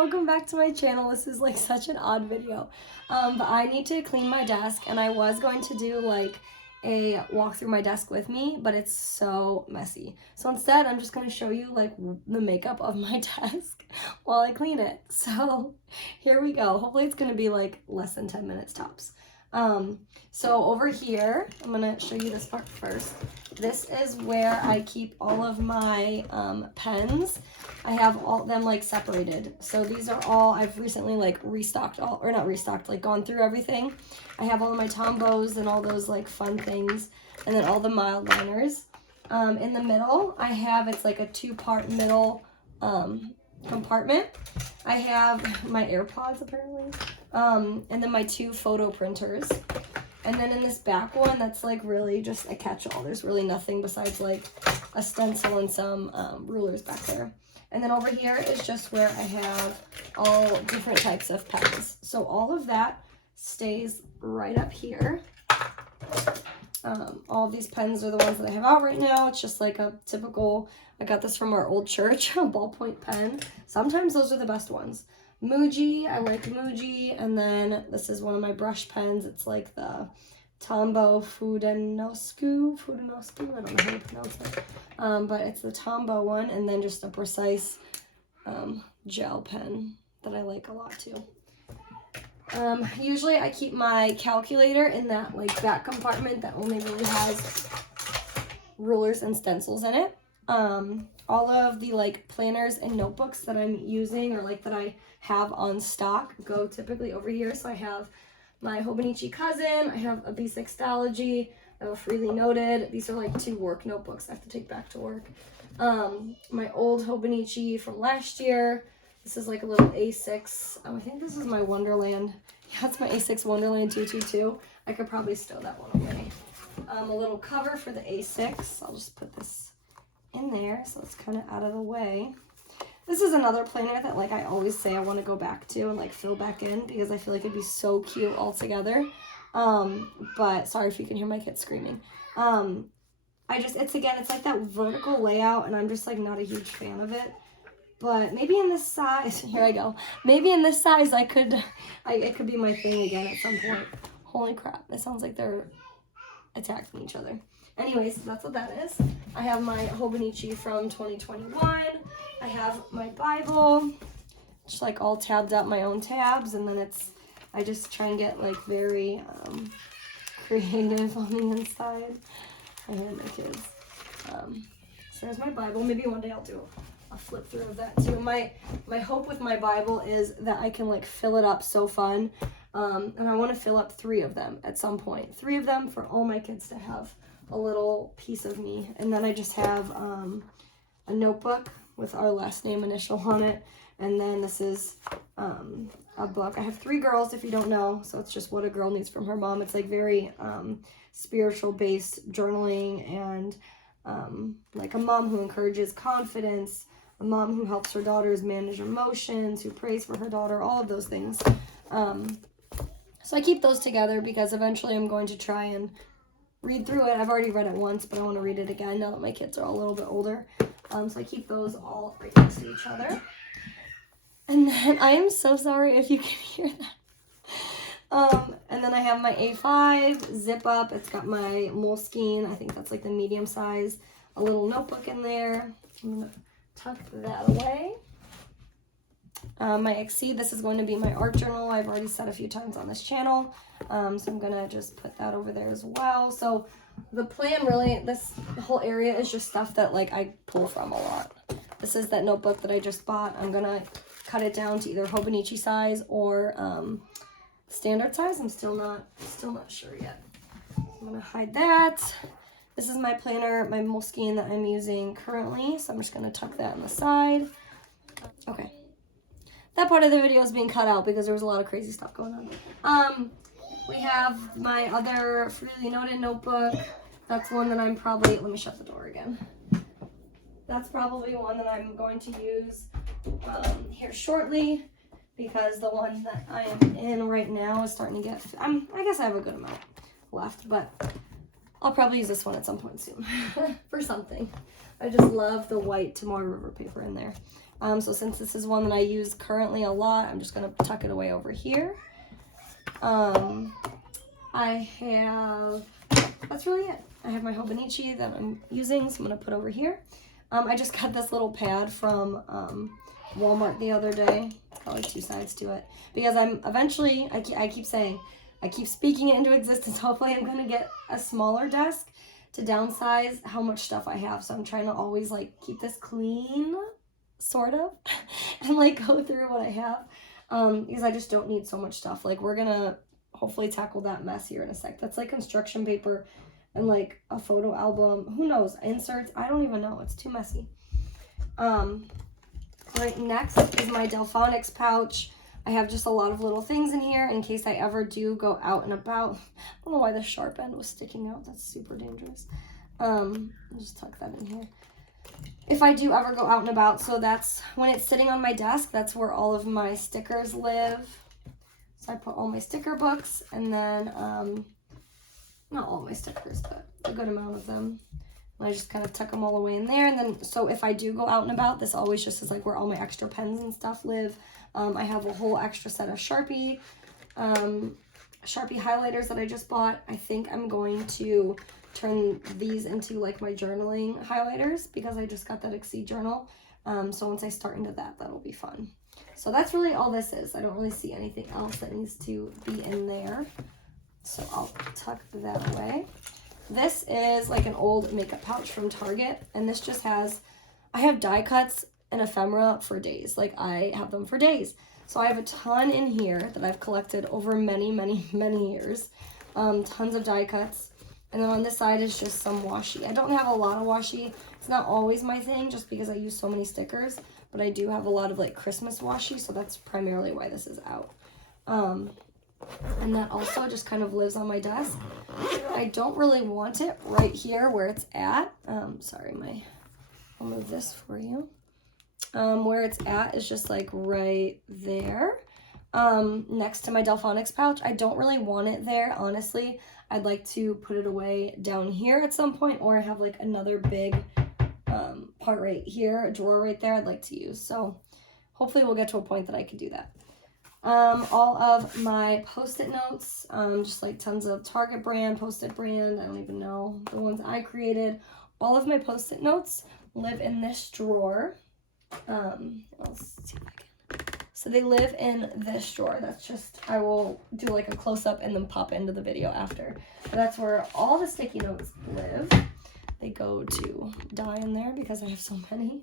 welcome back to my channel. This is like such an odd video, but I need to clean my desk, and I was going to do like a walk through my desk with me, but it's so messy. So instead, I'm just going to show you like the makeup of my desk while I clean it. So here we go. Hopefully it's going to be like less than 10 minutes tops. So over here, I'm going to show you this part first. This is where I keep all of my pens. I have all them like separated. So these are all, I've recently like restocked all, or not restocked, like gone through everything. I have all of my Tombos and all those like fun things, and then all the mild liners. In the middle, I have, it's like a 2-part middle compartment. I have my AirPods apparently, and then my 2 photo printers. And then in this back one, that's like really just a catch-all. There's really nothing besides like a stencil and some rulers back there. And then over here is just where I have all different types of pens. So all of that stays right up here. All of these pens are the ones that I have out right now. It's just like a typical, I got this from our old church, a ballpoint pen. Sometimes those are the best ones. Muji, I like Muji, and then this is one of my brush pens. It's like the Tombow Fudenosku, I don't know how to pronounce it, but it's the Tombow one, and then just a precise gel pen that I like a lot too. Usually I keep my calculator in that like back compartment that only really has rulers and stencils in it. All of the like planners and notebooks that I'm using or like that I have on stock go typically over here. So I have my Hobonichi Cousin, I have a B6stology, I have a Freely Noted. These are like 2 work notebooks I have to take back to work. My old Hobonichi from last year. This is like a little A6. I think this is my Wonderland. Yeah, it's my A6 Wonderland 222. I could probably stow that one away. A little cover for the A6. I'll just put this in there so it's kind of out of the way. This is another planner that like I always say I want to go back to and like fill back in because I feel like it'd be so cute all together. But sorry if you can hear my kids screaming. It's like that vertical layout, and I'm just like not a huge fan of it. But maybe in this size, here I go. Maybe in this size it could be my thing again at some point. Holy crap, it sounds like they're attacking each other. Anyways, that's what that is. I have my Hobonichi from 2021. I have my Bible, just like all tabbed up, my own tabs, and then I just try and get like very creative on the inside. I hate my kids. So there's my Bible. Maybe one day I'll do a flip through of that too. My hope with my Bible is that I can like fill it up so fun. And I want to fill up 3 of them at some point. 3 of them for all my kids to have a little piece of me. And then I just have a notebook with our last name initial on it. And then this is a book. I have 3 girls, if you don't know. So it's just what a girl needs from her mom. It's like very spiritual based journaling, and like a mom who encourages confidence, a mom who helps her daughters manage emotions, who prays for her daughter, all of those things. So I keep those together because eventually I'm going to try and read through it. I've already read it once, but I want to read it again now that my kids are all a little bit older. So I keep those all right next to each other. And then I am so sorry if you can hear that. And then I have my A5 zip up. It's got my Moleskine. I think that's like the medium size. A little notebook in there. I'm going to tuck that away. My Exceed, this is going to be my art journal. I've already said a few times on this channel. So I'm going to just put that over there as well. So the plan really, this whole area is just stuff that like I pull from a lot. This is that notebook that I just bought. I'm going to cut it down to either Hobonichi size or standard size. I'm still not sure yet. I'm going to hide that. This is my planner, my Moleskine that I'm using currently. So I'm just going to tuck that on the side. Okay. That part of the video is being cut out because there was a lot of crazy stuff going on. We have my other Freely Noted notebook. That's one that I'm probably, let me shut the door again. That's probably one that I'm going to use here shortly because the one that I am in right now is starting to get, I guess I have a good amount left, but I'll probably use this one at some point soon for something. I just love the white Tomorrow River paper in there. So since this is one that I use currently a lot, I'm just going to tuck it away over here. I have, that's really it. I have my Hobonichi that I'm using, so I'm going to put over here. I just got this little pad from Walmart the other day. It's got like 2 sides to it. Because I'm eventually, I keep saying, I keep speaking it into existence. Hopefully I'm going to get a smaller desk to downsize how much stuff I have. So I'm trying to always like keep this clean, sort of, and like go through what I have. Because I just don't need so much stuff. Like we're going to hopefully tackle that mess here in a sec. That's like construction paper and like a photo album. Who knows? Inserts. I don't even know. It's too messy. Right, next is my Delphonics pouch. I have just a lot of little things in here in case I ever do go out and about. I don't know why the sharp end was sticking out. That's super dangerous. I'll just tuck that in here. If I do ever go out and about, so that's when it's sitting on my desk, that's where all of my stickers live. So I put all my sticker books and then, not all my stickers, but a good amount of them. And I just kind of tuck them all away in there. And then, so if I do go out and about, this always just is like where all my extra pens and stuff live. I have a whole extra set of Sharpie highlighters that I just bought. I think I'm going to turn these into like my journaling highlighters because I just got that Exceed journal. So once I start into that, that'll be fun. So that's really all this is. I don't really see anything else that needs to be in there. So I'll tuck that away. This is like an old makeup pouch from Target, and this just has, I have die cuts and ephemera for days. Like I have them for days. So I have a ton in here that I've collected over many, many, many years. Tons of die cuts. And then on this side is just some washi. I don't have a lot of washi. It's not always my thing just because I use so many stickers, but I do have a lot of like Christmas washi, so that's primarily why this is out. And that also just kind of lives on my desk. I don't really want it right here where it's at. Sorry, I'll move this for you. Where it's at is just like right there, next to my Delphonics pouch. I don't really want it there, honestly. I'd like to put it away down here at some point, or I have like another big part right here, a drawer right there I'd like to use. So hopefully we'll get to a point that I could do that. All of my Post-it notes, just like tons of Target brand, Post-it brand, I don't even know, the ones I created. All of my Post-it notes live in this drawer. I'll see if I can. So they live in this drawer. That's just, I will do like a close-up and then pop into the video after. But that's where all the sticky notes live. They go to die in there because I have so many.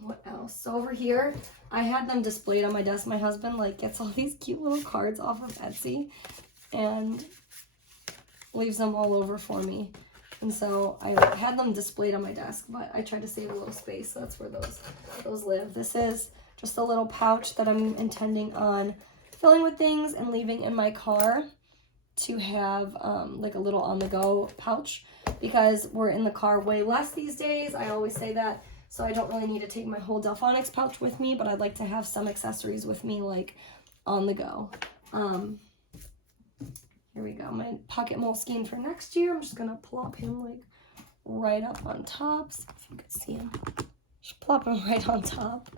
What else? So over here, I had them displayed on my desk. My husband like gets all these cute little cards off of Etsy and leaves them all over for me. And so I had them displayed on my desk, but I tried to save a little space, so that's where those live. This is just a little pouch that I'm intending on filling with things and leaving in my car to have like a little on-the-go pouch because we're in the car way less these days. I always say that. So I don't really need to take my whole Delphonics pouch with me, but I'd like to have some accessories with me, like on the go. Here we go, my pocket Moleskine for next year. I'm just gonna plop him like right up on top. So if you could see him, just plop him right on top.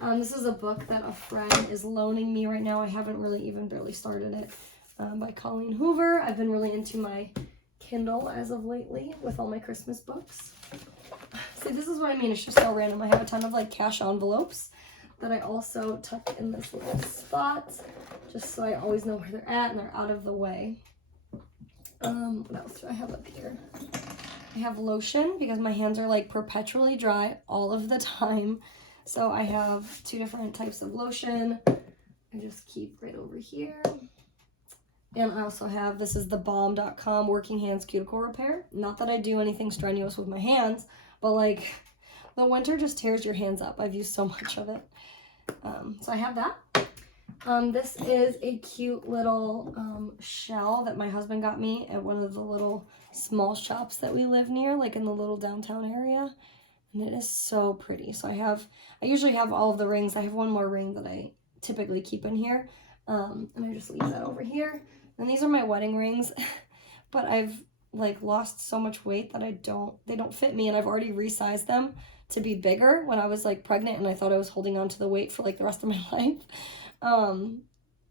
This is a book that a friend is loaning me right now. I haven't really even barely started it, by Colleen Hoover. I've been really into my Kindle as of lately with all my Christmas books. See, this is what I mean. It's just so random. I have a ton of like cash envelopes that I also tuck in this little spot just so I always know where they're at and they're out of the way. What else do I have up here? I have lotion because my hands are like perpetually dry all of the time. So I have 2 different types of lotion. I just keep right over here. And I also have, this is the Balm.com Working Hands Cuticle Repair. Not that I do anything strenuous with my hands, but like the winter just tears your hands up. I've used so much of it. So I have that. This is a cute little shell that my husband got me at one of the little small shops that we live near, like in the little downtown area. And it is so pretty. So I usually have all of the rings. I have one more ring that I typically keep in here. And I just leave that over here. And these are my wedding rings, but I've like lost so much weight that they don't fit me, and I've already resized them to be bigger when I was like pregnant, and I thought I was holding on to the weight for like the rest of my life.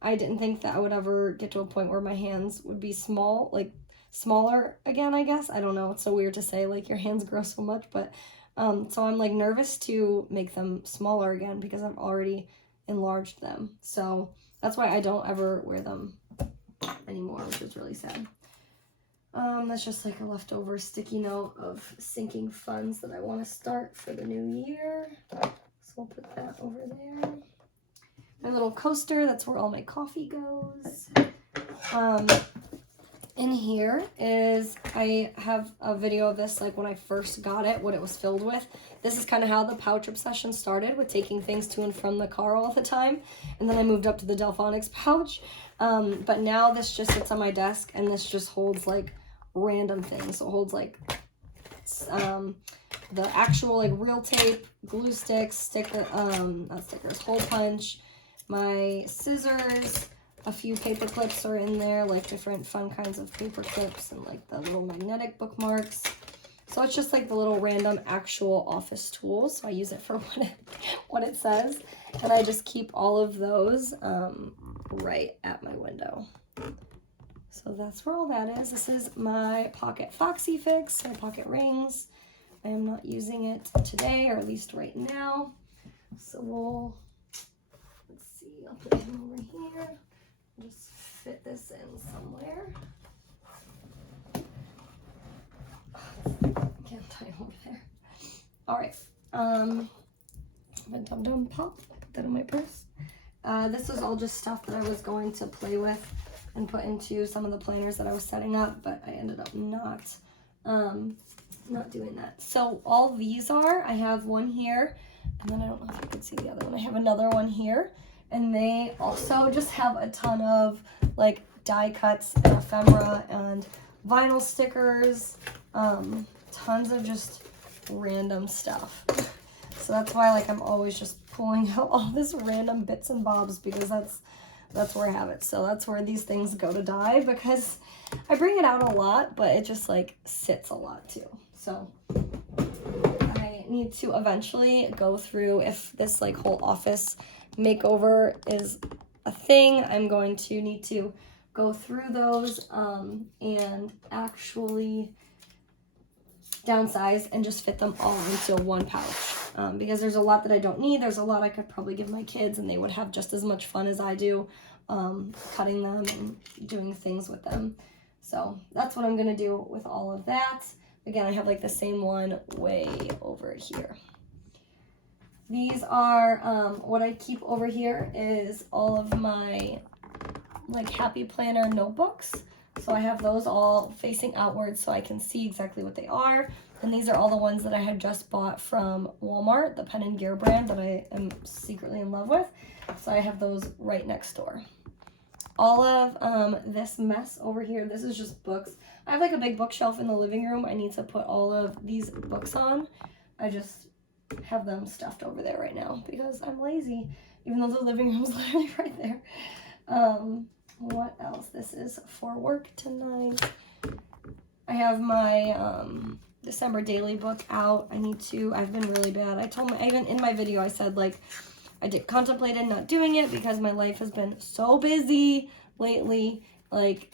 I didn't think that I would ever get to a point where my hands would be small, like smaller again, I guess. I don't know. It's so weird to say, like your hands grow so much, but so I'm like nervous to make them smaller again because I've already enlarged them. So that's why I don't ever wear them anymore, which is really sad. That's just like a leftover sticky note of sinking funds that I want to start for the new year. So we'll put that over there. My little coaster, that's where all my coffee goes. In here is, I have a video of this, like when I first got it, what it was filled with. This is kind of how the pouch obsession started, with taking things to and from the car all the time. And then I moved up to the Delphonics pouch. But now this just sits on my desk, and this just holds like random things. So it holds like the actual like real tape, glue sticks, not stickers, hole punch, my scissors, a few paper clips are in there, like different fun kinds of paper clips, and like the little magnetic bookmarks. So it's just like the little random actual office tools. So I use it for what it says, and I just keep all of those right at my window. So that's where all that is. This is my pocket Foxy Fix, my pocket rings. I am not using it today, or at least right now. So let's see, I'll put him over here. Just fit this in somewhere. Can't tie over there. All right. My dum-dum pop. Put that in my purse. This was all just stuff that I was going to play with and put into some of the planners that I was setting up, but I ended up not doing that. So all these are, I have one here, and then I don't know if you can see the other one. I have another one here, and they also just have a ton of like die cuts and ephemera and vinyl stickers, tons of just random stuff. So that's why like I'm always just pulling out all this random bits and bobs, because that's where I have it. So that's where these things go to die, because I bring it out a lot, but it just like sits a lot too. So I need to eventually go through, if this like whole office makeover is a thing, I'm going to need to go through those and actually downsize and just fit them all into one pouch, because there's a lot that I don't need. There's a lot I could probably give my kids, and they would have just as much fun as I do cutting them and doing things with them. So that's what I'm gonna do with all of that. Again, I have like the same one way over here. These are what I keep over here is all of my like Happy Planner notebooks. So I have those all facing outwards so I can see exactly what they are. And these are all the ones that I had just bought from Walmart, the Pen & Gear brand that I am secretly in love with. So I have those right next door. All of this mess over here, this is just books. I have like a big bookshelf in the living room. I need to put all of these books on. I just have them stuffed over there right now because I'm lazy, even though the living room's literally right there. What else? This is for work tonight. I have my December daily book out. I've been really bad. Even in my video I said like I contemplated not doing it because my life has been so busy lately. Like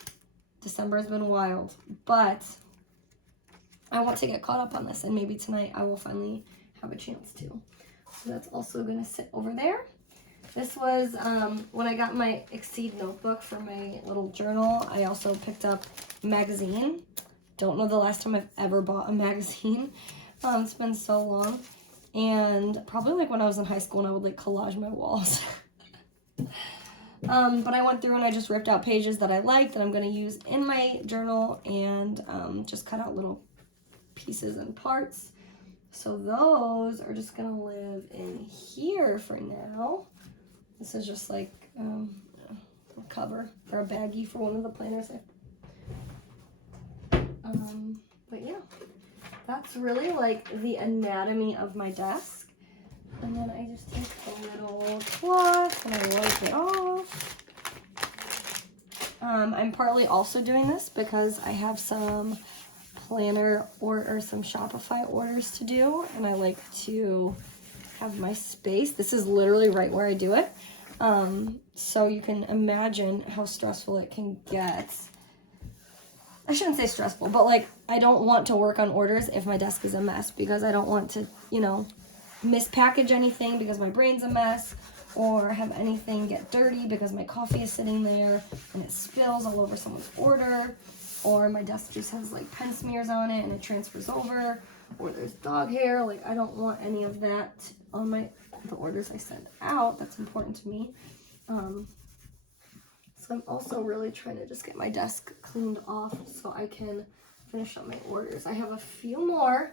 December has been wild, but I want to get caught up on this, and maybe tonight I will finally have a chance to. So that's also gonna sit over there. This was when I got my Exceed notebook for my little journal. I also picked up a magazine. Don't know the last time I've ever bought a magazine. It's been so long. And probably like when I was in high school and I would like collage my walls. But I went through and I just ripped out pages that I liked that I'm going to use in my journal, and just cut out little pieces and parts. So those are just going to live in here for now. This is just like a cover or a baggie for one of the planners. But yeah, that's really like the anatomy of my desk. And then I just take a little cloth and I wipe it off. I'm partly also doing this because I have some planner or some Shopify orders to do, and I like to have my space. This is literally right where I do it. So you can imagine how stressful it can get. I shouldn't say stressful, but like I don't want to work on orders if my desk is a mess, because I don't want to, you know, mispackage anything because my brain's a mess, or have anything get dirty because my coffee is sitting there and it spills all over someone's order, or my desk just has like pen smears on it and it transfers over, or there's dog hair. Like I don't want any of that on the orders I send out. That's important to me. So I'm also really trying to just get my desk cleaned off so I can finish up my orders. I have a few more.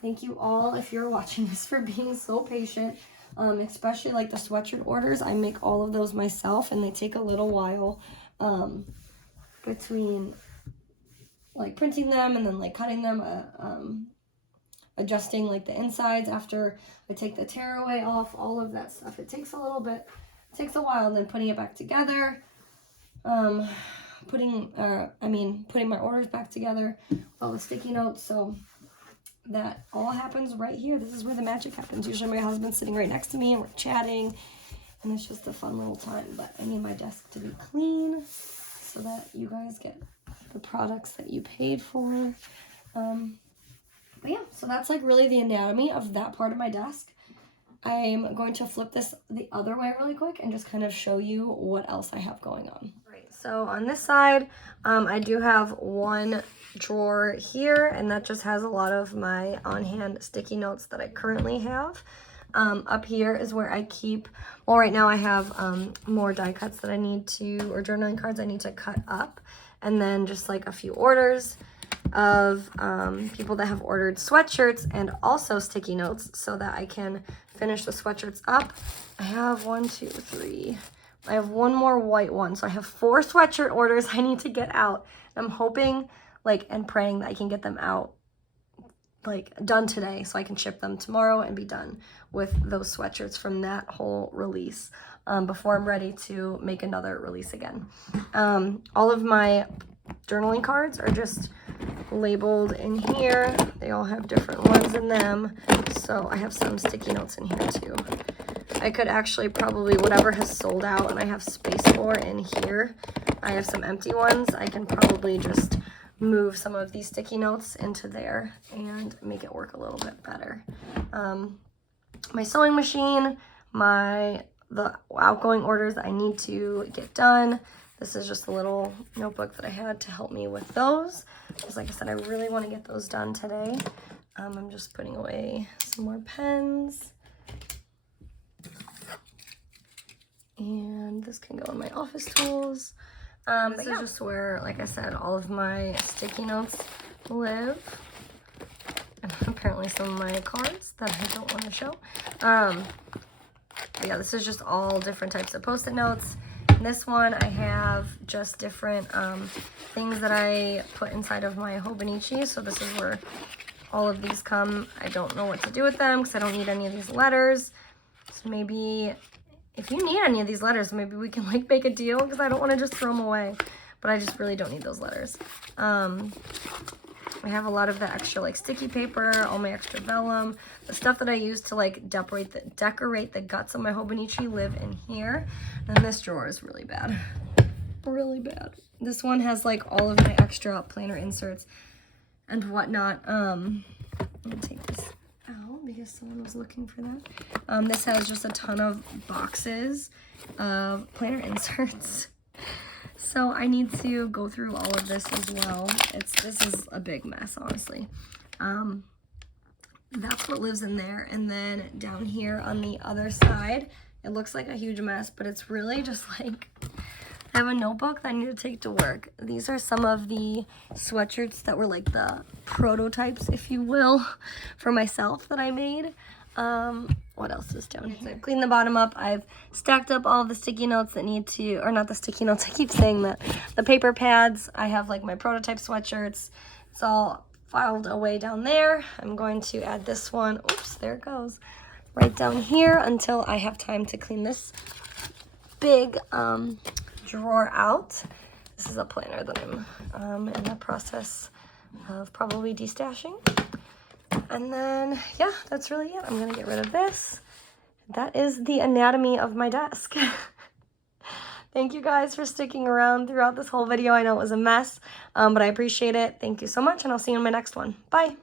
Thank you all, if you're watching this, for being so patient. Especially like the sweatshirt orders. I make all of those myself, and they take a little while between like printing them and then like cutting them, adjusting like the insides after I take the tearaway off, all of that stuff. It takes a little bit, it takes a while, and then putting it back together, putting my orders back together, all the sticky notes. So that all happens right here. This is where the magic happens. Usually my husband's sitting right next to me and we're chatting, and it's just a fun little time. But I need my desk to be clean so that you guys get the products that you paid for. But yeah, so that's like really the anatomy of that part of my desk. I'm going to flip this the other way really quick and just kind of show you what else I have going on. Right, so on this side, I do have one drawer here, and that just has a lot of my on-hand sticky notes that I currently have. Up here is where I keep, well, right now I have more die cuts that I need to, or journaling cards I need to cut up, and then just like a few orders of people that have ordered sweatshirts, and also sticky notes so that I can finish the sweatshirts up. I have 1, 2, 3. I have one more white one, so I have 4 sweatshirt orders I need to get out. I'm hoping like and praying that I can get them out like done today so I can ship them tomorrow and be done with those sweatshirts from that whole release before I'm ready to make another release again. All of my journaling cards are just labeled in here. They all have different ones in them, so I have some sticky notes in here too. I could actually probably, whatever has sold out and I have space for in here, I have some empty ones. I can probably just move some of these sticky notes into there and make it work a little bit better. My sewing machine, the outgoing orders that I need to get done. This is just a little notebook that I had to help me with those, because like I said, I really want to get those done today. I'm just putting away some more pens. And this can go in my office tools. This is just where, like I said, all of my sticky notes live. And apparently some of my cards that I don't want to show. But yeah, this is just all different types of Post-it notes. In this one, I have just different things that I put inside of my Hobonichi. So this is where all of these come. I don't know what to do with them because I don't need any of these letters. So maybe if you need any of these letters, maybe we can like make a deal, because I don't want to just throw them away, but I just really don't need those letters. I have a lot of the extra like sticky paper, all my extra vellum, the stuff that I use to like decorate the guts of my Hobonichi live in here. And this drawer is really bad, really bad. This one has like all of my extra planner inserts and whatnot. I'm gonna take this out because someone was looking for that. This has just a ton of boxes of planner inserts. So I need to go through all of this as well. This is a big mess, honestly. That's what lives in there. And then down here on the other side, it looks like a huge mess, but it's really just like, I have a notebook that I need to take to work. These are some of the sweatshirts that were like the prototypes, if you will, for myself that I made. What else is down here? So clean the bottom up. I've stacked up all of the sticky notes that need to, or not the sticky notes, I keep saying that. The paper pads. I have like my prototype sweatshirts. It's all filed away down there. I'm going to add this one. Oops, there it goes. Right down here until I have time to clean this big drawer out. This is a planner that I'm in the process of probably destashing. And then, yeah, that's really it. I'm gonna get rid of this. That is the anatomy of my desk. Thank you guys for sticking around throughout this whole video. I know it was a mess, but I appreciate it. Thank you so much, and I'll see you in my next one. Bye.